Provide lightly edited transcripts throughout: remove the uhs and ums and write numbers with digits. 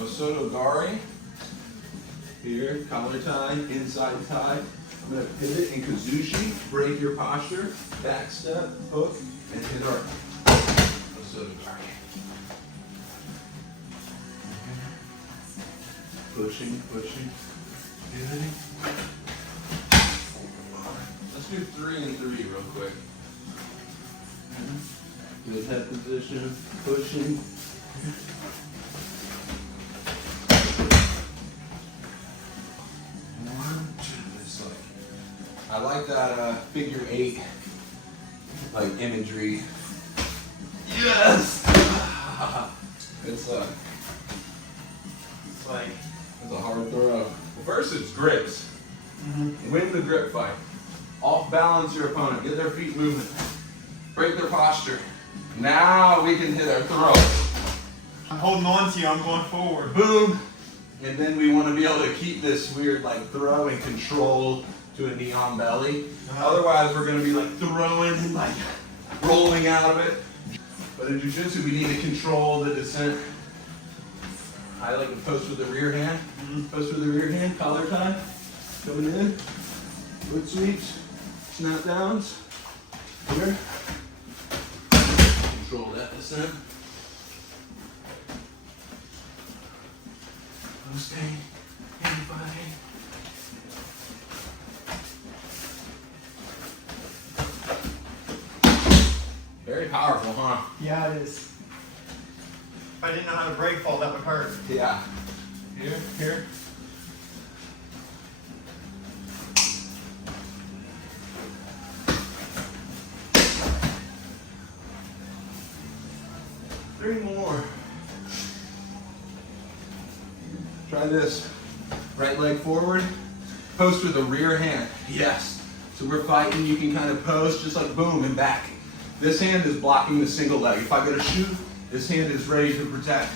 Osoto Gari. Here, collar tie, inside tie. I'm going to pivot in Kuzushi, break your posture, back step, hook, and hit our Osoto Gari. Pushing, pivoting. Let's do 3 and 3 real quick. Good head position, pushing. I like that figure 8 like imagery. Yes! It's like it's a hard throw. Well, first it's grips. Win the grip fight. Off balance your opponent. Get their feet moving. Break their posture. Now we can hit our throw. I'm holding on to you. I'm going forward. Boom. And then we want to be able to keep this weird like throw and control to a knee on belly. Otherwise we're going to be like throwing and like rolling out of it. But in Jiu-Jitsu we need to control the descent. I like to post with the rear hand. Post with the rear hand, collar tie. Coming in. Foot sweeps. Snap downs. Here. Control that descent. Posting. Anybody. Very powerful, huh? Yeah, it is. If I didn't know how to break fall, that would hurt. Yeah. Here. Three more. Try this. Right leg forward. Post with the rear hand. Yes. So we're fighting. You can kind of post just like boom and back. This hand is blocking the single leg. If I go to shoot, this hand is ready to protect.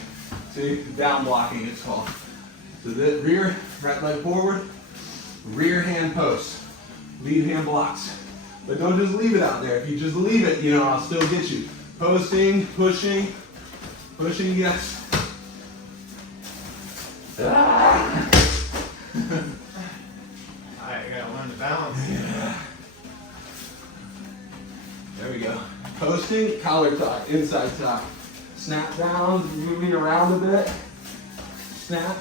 See, down blocking it's called. So the rear, right leg forward, rear hand post. Lead hand blocks. But don't just leave it out there. If you just leave it, you know, I'll still get you. Posting, pushing, yes. I gotta learn to balance. Yeah. There we go. Posting, collar tie, inside tie. Snap down, moving around a bit. Snap.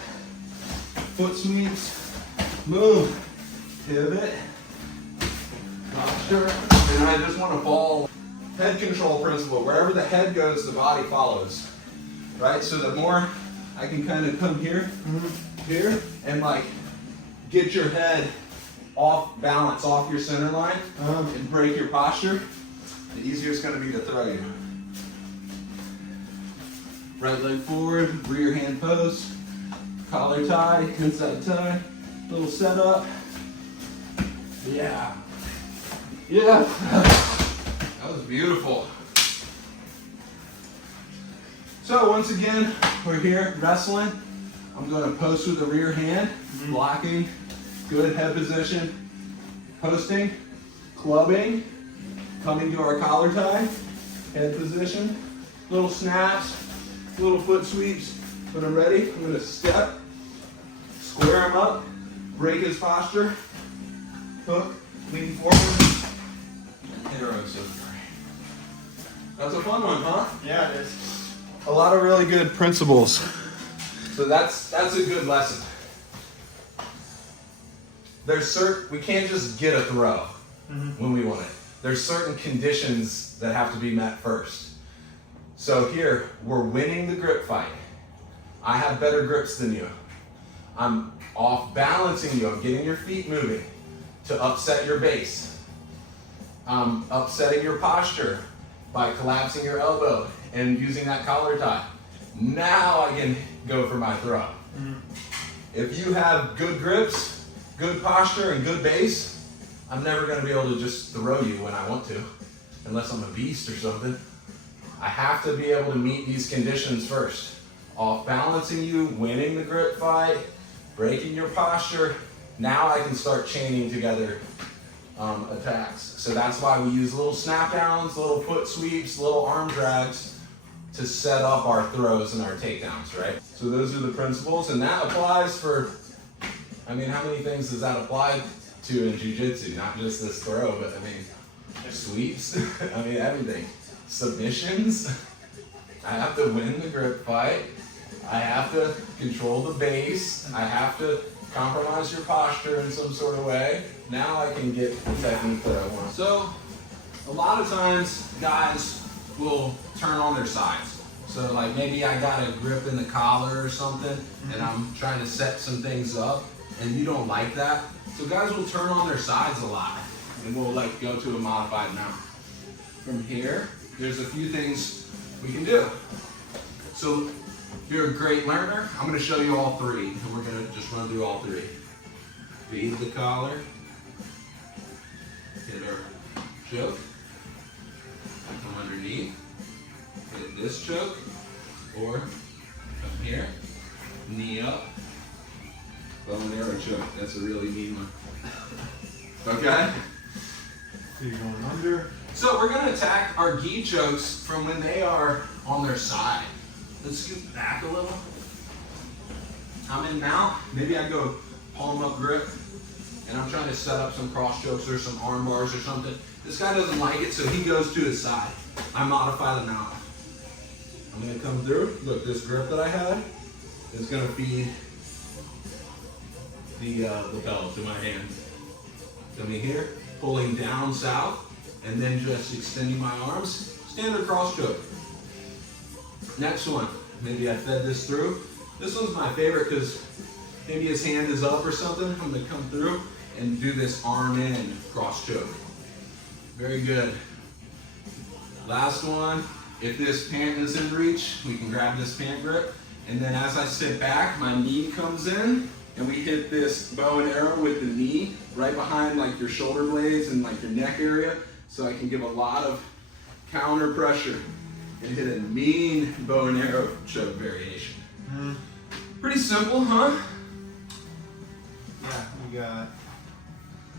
Foot sweeps. Move. Pivot. Posture. And I just want to fall. Head control principle. Wherever the head goes, the body follows. Right? So the more I can kind of come here, here, and like get your head off balance, off your center line, and break your posture, the easier it's going to be to throw you. Right leg forward, rear hand post, collar tie, inside tie, little setup. Yeah. Yeah. That was beautiful. So once again, we're here wrestling. I'm going to post with the rear hand, blocking, good head position, posting, clubbing, coming to our collar tie, head position, little snaps, little foot sweeps. When I'm ready, I'm going to step, square him up, break his posture, hook, lean forward, hit our Osoto Gari. That's a fun one, huh? Yeah, it is. A lot of really good principles. So that's a good lesson. We can't just get a throw when we want it. There's certain conditions that have to be met first. So here, we're winning the grip fight. I have better grips than you. I'm off balancing you. I'm getting your feet moving to upset your base. I'm upsetting your posture by collapsing your elbow and using that collar tie. Now I can go for my throw. If you have good grips, good posture, and good base, I'm never going to be able to just throw you when I want to, unless I'm a beast or something. I have to be able to meet these conditions first. Off balancing you, winning the grip fight, breaking your posture. Now I can start chaining together attacks. So that's why we use little snap downs, little foot sweeps, little arm drags, to set up our throws and our takedowns, right? So those are the principles, and that applies for, I mean, how many things does that apply to in Jiu-Jitsu? Not just this throw, but I mean, sweeps, I mean, everything. Submissions, I have to win the grip fight. I have to control the base. I have to compromise your posture in some sort of way. Now I can get the technique that I want. So, a lot of times, guys will turn on their sides. So like maybe I got a grip in the collar or something, and I'm trying to set some things up, and you don't like that. So guys will turn on their sides a lot, and we'll like go to a modified mount. From here, there's a few things we can do. So if you're a great learner, I'm gonna show you all three, and we're gonna just run through all three. Feed the collar, hit our choke, come underneath, hit this choke, or come here, knee up, bow and arrow choke. That's a really mean one. Okay? So you're going under. So we're gonna attack our gi chokes from when they are on their side. Let's scoot back a little. I'm in now. Maybe I go palm up grip, and I'm trying to set up some cross chokes or some arm bars or something. This guy doesn't like it, so he goes to his side. I modify the mount. I'm gonna come through. Look, this grip that I had is gonna feed the lapel to my hand. Coming here, pulling down south, and then just extending my arms. Standard cross choke. Next one, maybe I fed this through. This one's my favorite because maybe his hand is up or something. I'm gonna come through and do this arm in cross choke. Very good. Last one, if this pant is in reach, we can grab this pant grip. And then as I sit back, my knee comes in, and we hit this bow and arrow with the knee right behind like your shoulder blades and like your neck area. So I can give a lot of counter pressure and hit a mean bow and arrow choke variation. Pretty simple, huh? Yeah, you got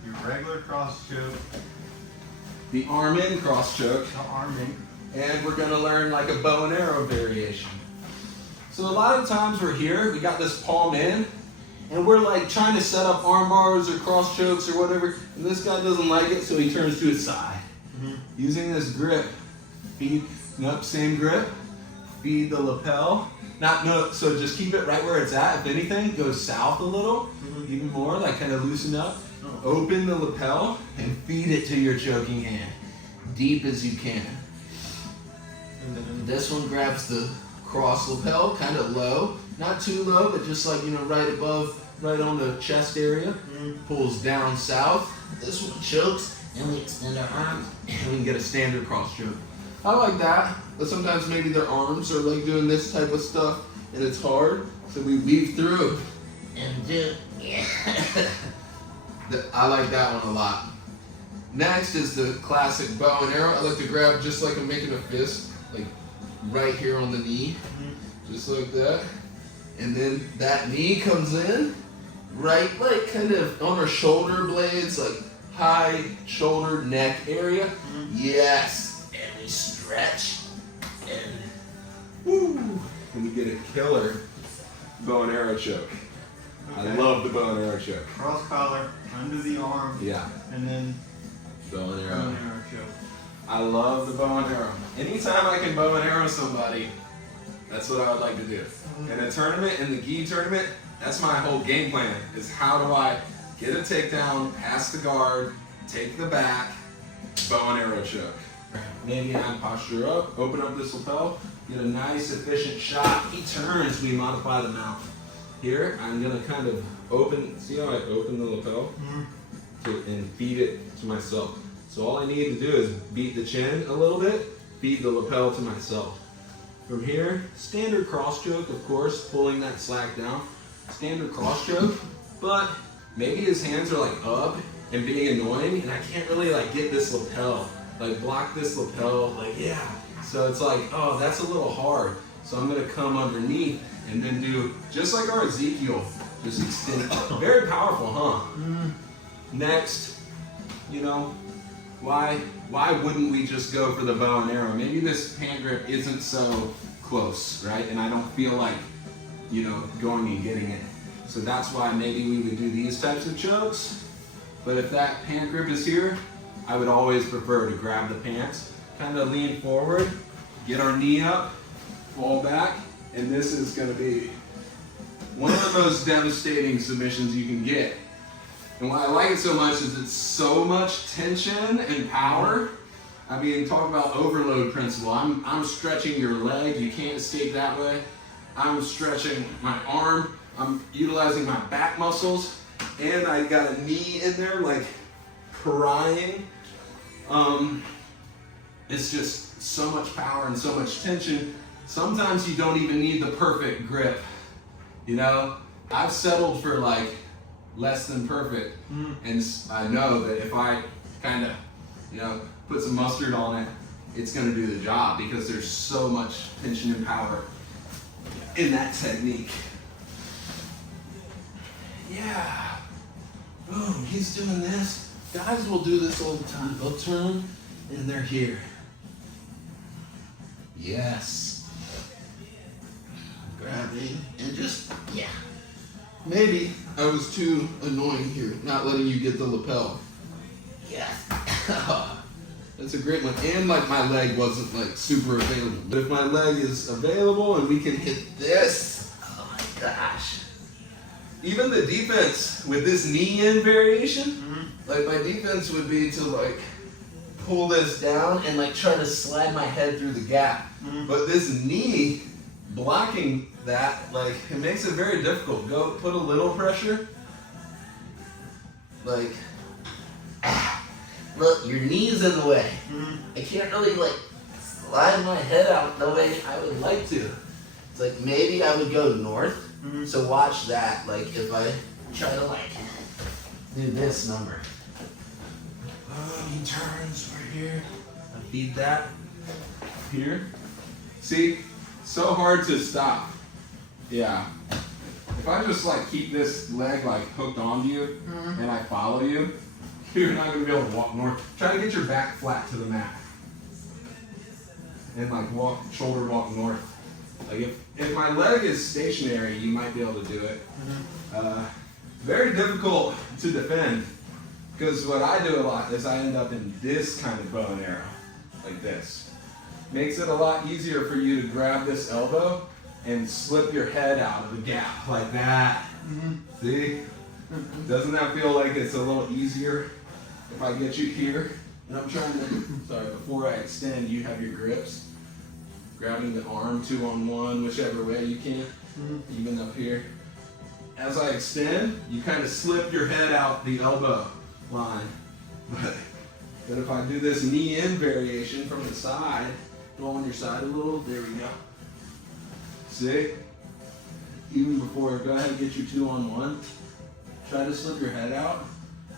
your regular cross choke, The arm in cross choke, the arm in. and we're gonna learn like a bow and arrow variation. So a lot of times we're here, we got this palm in, and we're like trying to set up arm bars or cross chokes or whatever, and this guy doesn't like it, so he turns to his side. Using this grip, feed, nope, same grip, feed the lapel. So just keep it right where it's at. If anything, go south a little, even more, like kind of loosen up. Open the lapel and feed it to your choking hand, deep as you can. And then This one grabs the cross lapel, kind of low, not too low, but just like, right above, right on the chest area. Pulls down south. This one chokes, and we extend our arms, and we can get a standard cross choke. I like that, but sometimes maybe their arms are like doing this type of stuff, and it's hard, so we weave through and do. I like that one a lot. Next is the classic bow and arrow. I like to grab just like I'm making a fist, like right here on the knee, just like that. And then that knee comes in, right, like kind of on our shoulder blades, like high shoulder neck area. Yes, and we stretch, and woo, and we get a killer bow and arrow choke. Okay. I love the bow and arrow choke. cross collar, under the arm, Yeah, and then bow and bow arrow. and arrow choke. I love the bow and arrow. Anytime I can bow and arrow somebody, that's what I would like to do. In a tournament, in the gi tournament, that's my whole game plan, is how do I get a takedown, pass the guard, take the back, bow and arrow choke. Maybe I posture up, open up this lapel, get a nice efficient shot. He turns, we modify the mount. Here, I'm gonna kind of open, see how I open the lapel? And feed it to myself. So all I need to do is beat the chin a little bit, feed the lapel to myself. From here, standard cross choke, of course, pulling that slack down. Standard cross choke, but maybe his hands are like up and being annoying, and I can't really like get this lapel, like block this lapel, like yeah. So it's like, oh, that's a little hard. So I'm gonna come underneath and then do, just like our Ezekiel, just extend. Very powerful, huh? Next, why wouldn't we just go for the bow and arrow? Maybe this hand grip isn't so close, right? And I don't feel like, going and getting it. So that's why maybe we would do these types of chokes. But if that hand grip is here, I would always prefer to grab the pants, kind of lean forward, get our knee up, fall back, and this is gonna be one of the most devastating submissions you can get. And why I like it so much is it's so much tension and power. I mean, talk about overload principle. I'm stretching your leg, you can't escape that way. I'm stretching my arm, I'm utilizing my back muscles, and I got a knee in there like crying. It's just so much power and so much tension. Sometimes you don't even need the perfect grip. I've settled for like less than perfect, and I know that if I kind of, put some mustard on it, it's gonna do the job because there's so much tension and power in that technique. Yeah. Boom, he's doing this. Guys will do this all the time. They'll turn and they're here. Yes. Grabbing and just, maybe I was too annoying here, not letting you get the lapel. Yes. That's a great one. And like my leg wasn't like super available. But if my leg is available and we can hit this, oh my gosh. Even the defense with this knee in variation, like my defense would be to like pull this down and like try to slide my head through the gap. But this knee blocking that, like it makes it very difficult. Go put a little pressure. Like, look, your knee's in the way. I can't really like slide my head out the way I would like to. It's like maybe I would go north. So watch that, like if I try to like do this number. Oh, he turns right here. I feed that here. See, so hard to stop. Yeah. If I just like keep this leg like hooked onto you and I follow you, you're not gonna be able to walk north. Try to get your back flat to the mat. And like shoulder walk north. Like if my leg is stationary, you might be able to do it. Very difficult to defend because what I do a lot is I end up in this kind of bow and arrow, like this. Makes it a lot easier for you to grab this elbow and slip your head out of the gap like that. See? Doesn't that feel like it's a little easier if I get you here? And I'm trying to, before I extend, you have your grips. Grabbing the arm 2-on-1, whichever way you can, even up here. As I extend, you kind of slip your head out the elbow line. But if I do this knee in variation from the side, go on your side a little, there we go. See? Even before, go ahead and get your 2-on-1. Try to slip your head out.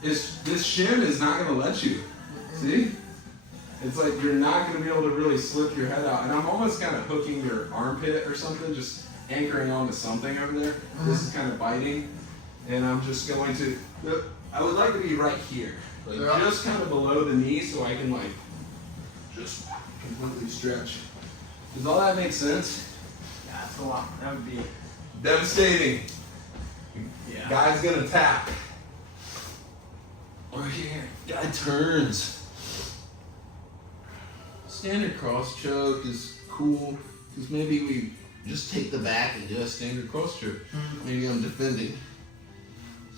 This shin is not gonna let you. See? It's like you're not going to be able to really slip your head out. And I'm almost kind of hooking your armpit or something, just anchoring onto something over there. This is kind of biting. And I'm just going to, I would like to be right here. Like just kind of below the knee so I can like, just completely stretch. Does all that make sense? Yeah, that's a lot. That would be devastating. Yeah. Guy's going to tap. Or here, guy turns. Standard cross choke is cool because maybe we just take the back and do a standard cross choke. Maybe I'm defending.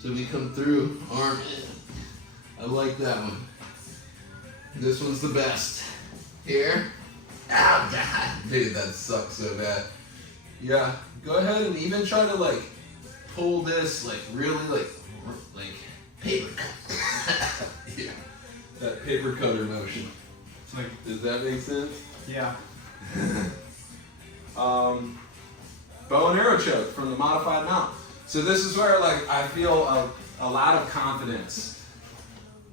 So we come through, arm in. I like that one. This one's the best. Here. Oh God, dude, that sucks so bad. Yeah, go ahead and even try to like pull this like really like paper cut. Yeah, that paper cutter motion. Does that make sense? Yeah. Bow and arrow choke from the modified mount. So this is where like I feel a lot of confidence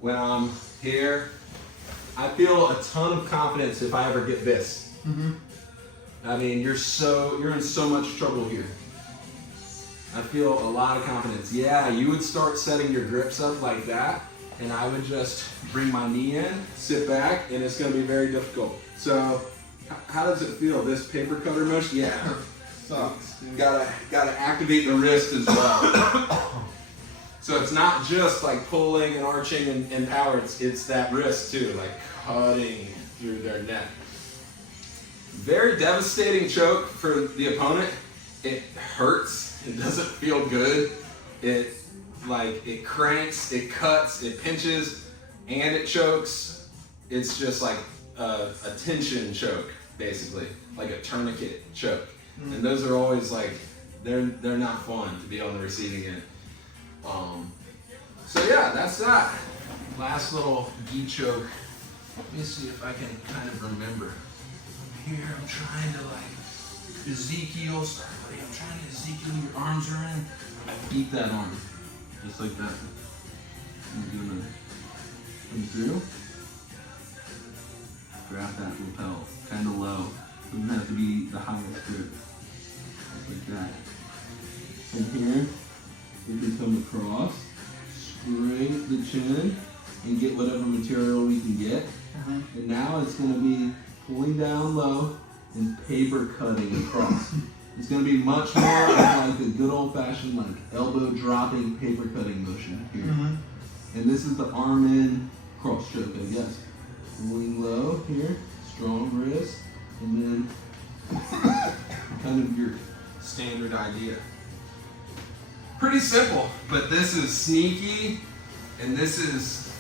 when I'm here. I feel a ton of confidence if I ever get this. I mean, you're in so much trouble here. I feel a lot of confidence. Yeah, you would start setting your grips up like that, and I would just bring my knee in, sit back, and it's gonna be very difficult. So, how does it feel? This paper cutter motion? Yeah. Sucks. Gotta activate the wrist as well. So it's not just like pulling and arching and power, it's that wrist too, like cutting through their neck. Very devastating choke for the opponent. It hurts, it doesn't feel good. It cranks, it cuts, it pinches, and it chokes. It's just like a tension choke, basically, like a tourniquet choke. And those are always like, they're not fun to be on the receiving end. So yeah, that's that. Last little gi choke. Let me see if I can kind of remember. Here I'm trying to like Ezekiel, I'm trying to Ezekiel, your arms are in. Beat that arm, just like that. Come through. Grab that lapel, kind of low. Doesn't have to be the highest grip. Like that. From here, we can come across, scrape the chin, and get whatever material we can get. And now it's going to be pulling down low and paper cutting across. It's going to be much more of like a good old-fashioned like elbow dropping paper cutting motion here. And this is the arm in cross choke, I guess. Pulling low here, strong wrist, and then kind of your standard idea. Pretty simple, but this is sneaky, and this is,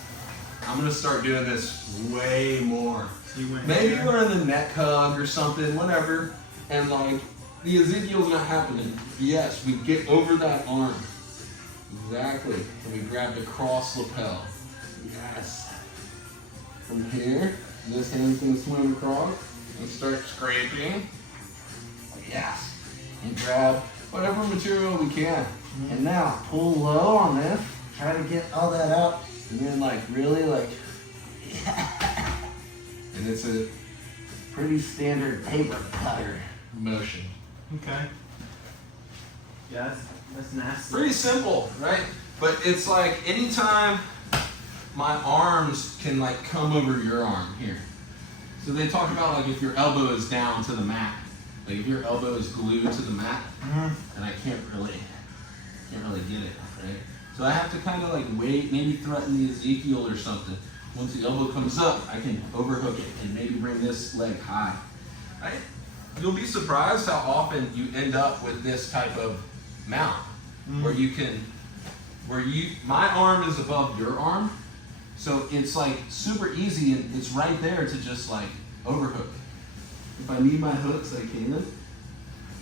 I'm gonna start doing this way more. Maybe we're in the neck hug or something, whatever, and like, the Ezekiel's not happening. Yes, we get over that arm. Exactly, and we grab the cross lapel. Yes. From here, this hand's gonna swim across, and start scraping. Yes. And grab whatever material we can. And now pull low on this, try to get all that out, and then like really like, and it's a pretty standard paper cutter motion. Okay. Yeah, that's nasty. Pretty simple, right? But it's like anytime my arms can like come over your arm here. So they talk about like if your elbow is down to the mat, like if your elbow is glued to the mat, and I can't really get it, right? So I have to kind of like wait, maybe threaten the Ezekiel or something. Once the elbow comes up, I can overhook it and maybe bring this leg high, right? You'll be surprised how often you end up with this type of mount, where my arm is above your arm, so it's like super easy and it's right there to just like overhook. If I need my hooks, I can.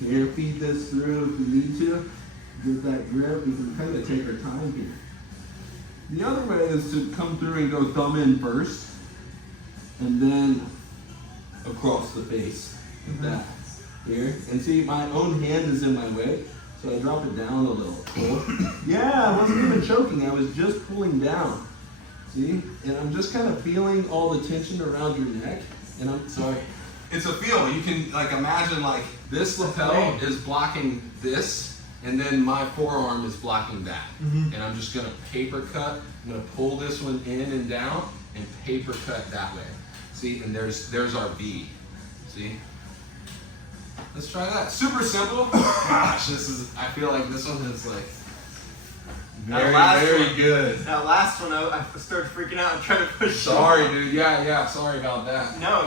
Here, feed this through if we need to. Get that grip, we can kind of take our time here. The other way is to come through and go thumb in first, and then across the face, like that. Here, and see my own hand is in my way, so I drop it down a little. Yeah, I wasn't even choking, I was just pulling down. See? And I'm just kind of feeling all the tension around your neck, and I'm sorry. It's a feel. You can like imagine like this lapel is blocking this, and then my forearm is blocking that. And I'm just gonna paper cut. I'm gonna pull this one in and down and paper cut that way. See, and there's our V. See? Let's try that. Super simple. Gosh, I feel like this one is like very good. That last one, I started freaking out and trying to push. Sorry, dude. Yeah. Sorry about that. No.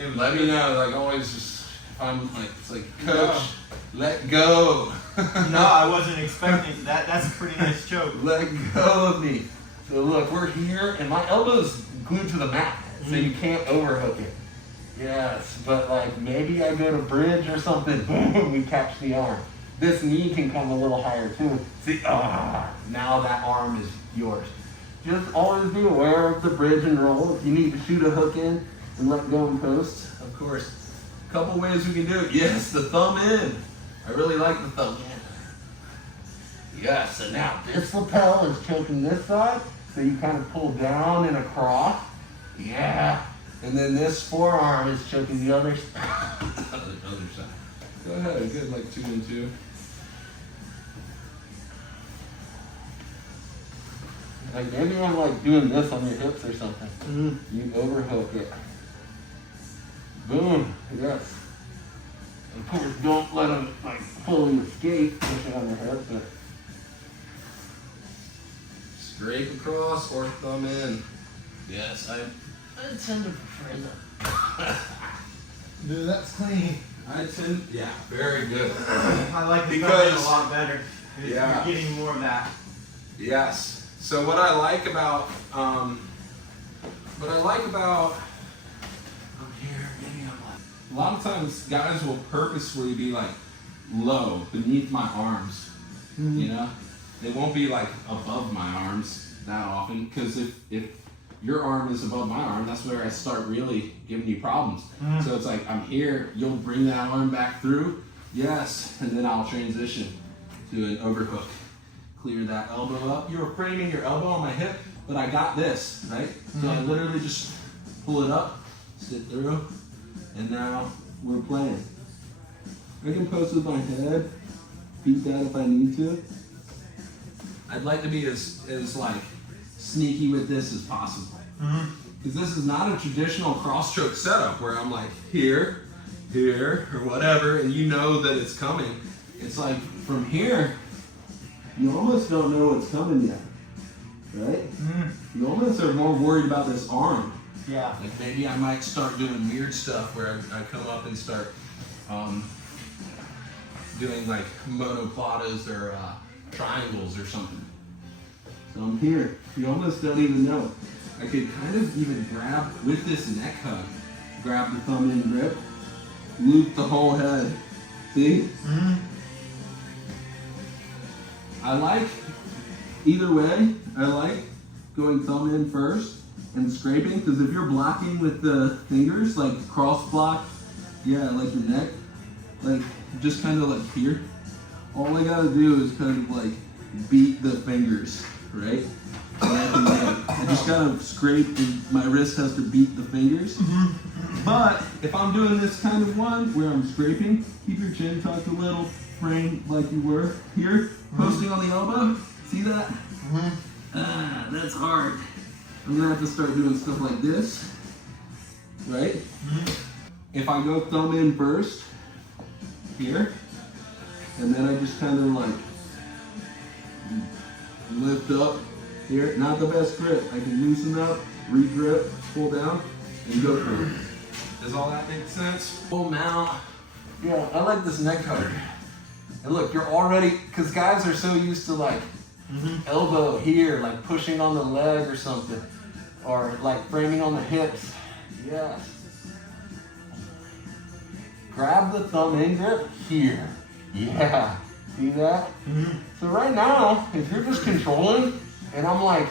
It was Let me know. Like always, just if I'm like, it's like, coach, let go. No, I wasn't expecting that. That's a pretty nice choke. Let go of me. So look, we're here, and my elbow's glued to the mat, so you can't overhook it. Yes, but like maybe I go to bridge or something. Boom, we catch the arm. This knee can come a little higher too. See, now that arm is yours. Just always be aware of the bridge and roll. If you need to shoot a hook in and let go and post, of course. A couple ways we can do it. Yes, the thumb in. I really like the thumb in. Yes, and now this lapel is choking this side, so you kind of pull down and across. Yeah. And then this forearm is choking the other side. Go ahead, good, like 2 and 2. Like maybe I'm like doing this on your hips or something. Mm-hmm. You overhook it. Boom. Yes. Of course, don't let them like fully escape pushing on your hip, but Scrape across or thumb in. yes, I tend to prefer that. Dude, that's clean. Yeah, very good. I like the Because- thumb in a lot better. Yeah. You're getting more of that. Yes. So what I like about here, maybe I'm like, a lot of times guys will purposefully be like low beneath my arms. You know, they won't be like above my arms that often, because if your arm is above my arm, that's where I start really giving you problems. So it's like I'm here, you'll bring that arm back through, yes, and then I'll transition to an overhook. Clear that elbow up. You were framing your elbow on my hip, but I got this, right? So I literally just pull it up, sit through, and now we're playing. I can post with my head, beat that if I need to. I'd like to be as like sneaky with this as possible. Because this is not a traditional cross stroke setup where I'm like here, or whatever, and you know that it's coming. It's like from here, you almost don't know what's coming yet, right? You almost are more worried about this arm. Yeah. Like maybe I might start doing weird stuff where I come up and start doing like monoplatas or triangles or something. So I'm here. You almost don't even know. I could kind of even grab with this neck hug, grab the thumb in grip, loop the whole head. See? I like, either way, I like going thumb in first and scraping, because if you're blocking with the fingers, like cross block, yeah, like your neck, like just kind of like here, all I gotta do is kind of like beat the fingers, right? I just gotta scrape and my wrist has to beat the fingers. But if I'm doing this kind of one where I'm scraping, keep your chin tucked a little, frame like you were here, posting on the elbow. See that? That's hard. I'm gonna have to start doing stuff like this, right? If I go thumb in first, here, and then I just kind of like lift up here. Not the best grip. I can loosen up, re-grip, pull down, and go for it. Does all that make sense? Full mount. Yeah, I like this neck hug. And look, you're already, because guys are so used to like elbow here, like pushing on the leg or something, or like framing on the hips. Yes. Grab the thumb in grip here. Yeah. See that? So right now, if you're just controlling, and I'm like,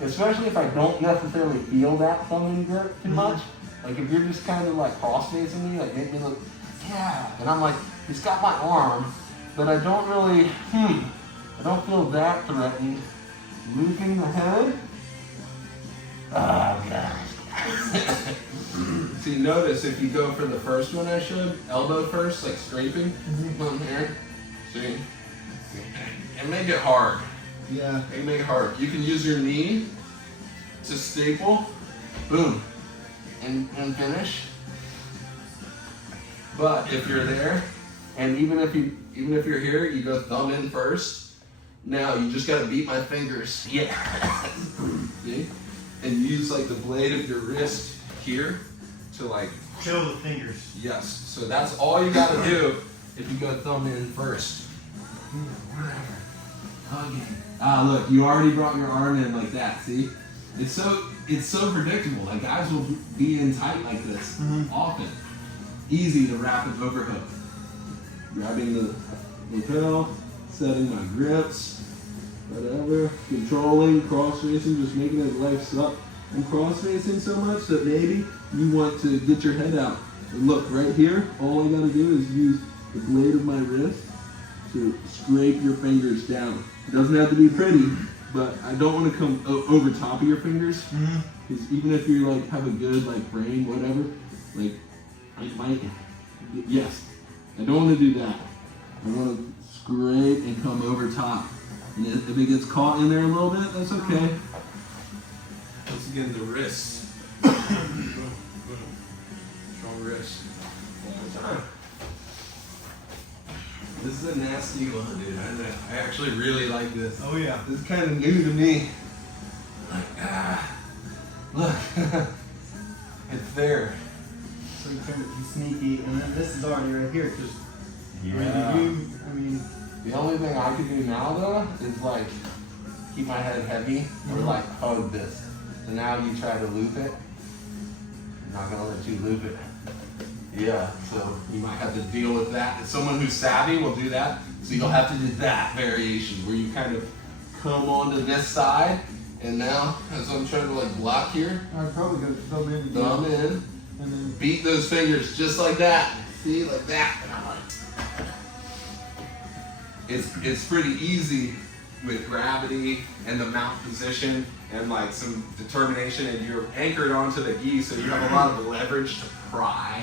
especially if I don't necessarily feel that thumb in grip too much, like if you're just kind of like cross facing me, like make me look, yeah, and I'm like, he's got my arm, but I don't really, I don't feel that threatened. Looping the head. Oh gosh. See, notice if you go for the first one I showed, elbow first, like scraping, on here. See? It may get hard. Yeah. It can make it hard. You can use your knee to staple, boom, and finish. But if you're there, and even if you're here, you go thumb in first. Now you just gotta beat my fingers. Yeah. See? And use like the blade of your wrist here to like Kill the fingers. yes. So that's all you gotta do if you go thumb in first. Whatever. Hugging. Ah, look, you already brought your arm in like that. See, it's so predictable. Like guys will be in tight like this often. Easy to rapid overhook. Grabbing the lapel, setting my grips, whatever. Controlling, cross facing, just making his life suck. I'm cross facing so much that maybe you want to get your head out. And look, right here, all I gotta do is use the blade of my wrist to scrape your fingers down. It doesn't have to be pretty, but I don't want to come over top of your fingers. Because even if you like have a good like frame, whatever, like I might, yes, I don't want to do that. I want to scrape and come over top. And if it gets caught in there a little bit, that's okay. Once again, the wrist. Strong wrist. One more time. This is a nasty one, dude. I actually really like this. Oh yeah. This is kind of new to me. Like, look. It's there. So you can be sneaky, and then this is already right here. Because I mean, The only thing I could do now though is like keep my head heavy or like hug this. So now you try to loop it. I'm not gonna let you loop it. Yeah, so you might have to deal with that. And someone who's savvy will do that. So you'll have to do that variation where you kind of come onto this side, and now as I'm trying to like block here, I'd probably go thumb in, thumb in, and then beat those fingers just like that. See, like that. It's pretty easy with gravity and the mount position and like some determination, and you're anchored onto the gi, so you have a lot of leverage to pry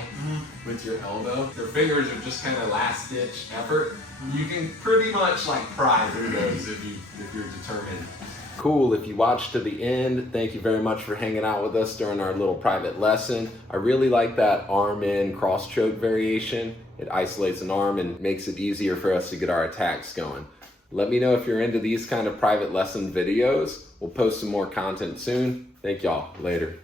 with your elbow. Your fingers are just kind of last ditch effort. You can pretty much like pry through those if you're determined. Cool, if you watched to the end, thank you very much for hanging out with us during our little private lesson. I really like that arm in cross choke variation. It isolates an arm and makes it easier for us to get our attacks going. Let me know if you're into these kind of private lesson videos. We'll post some more content soon. Thank y'all. Later.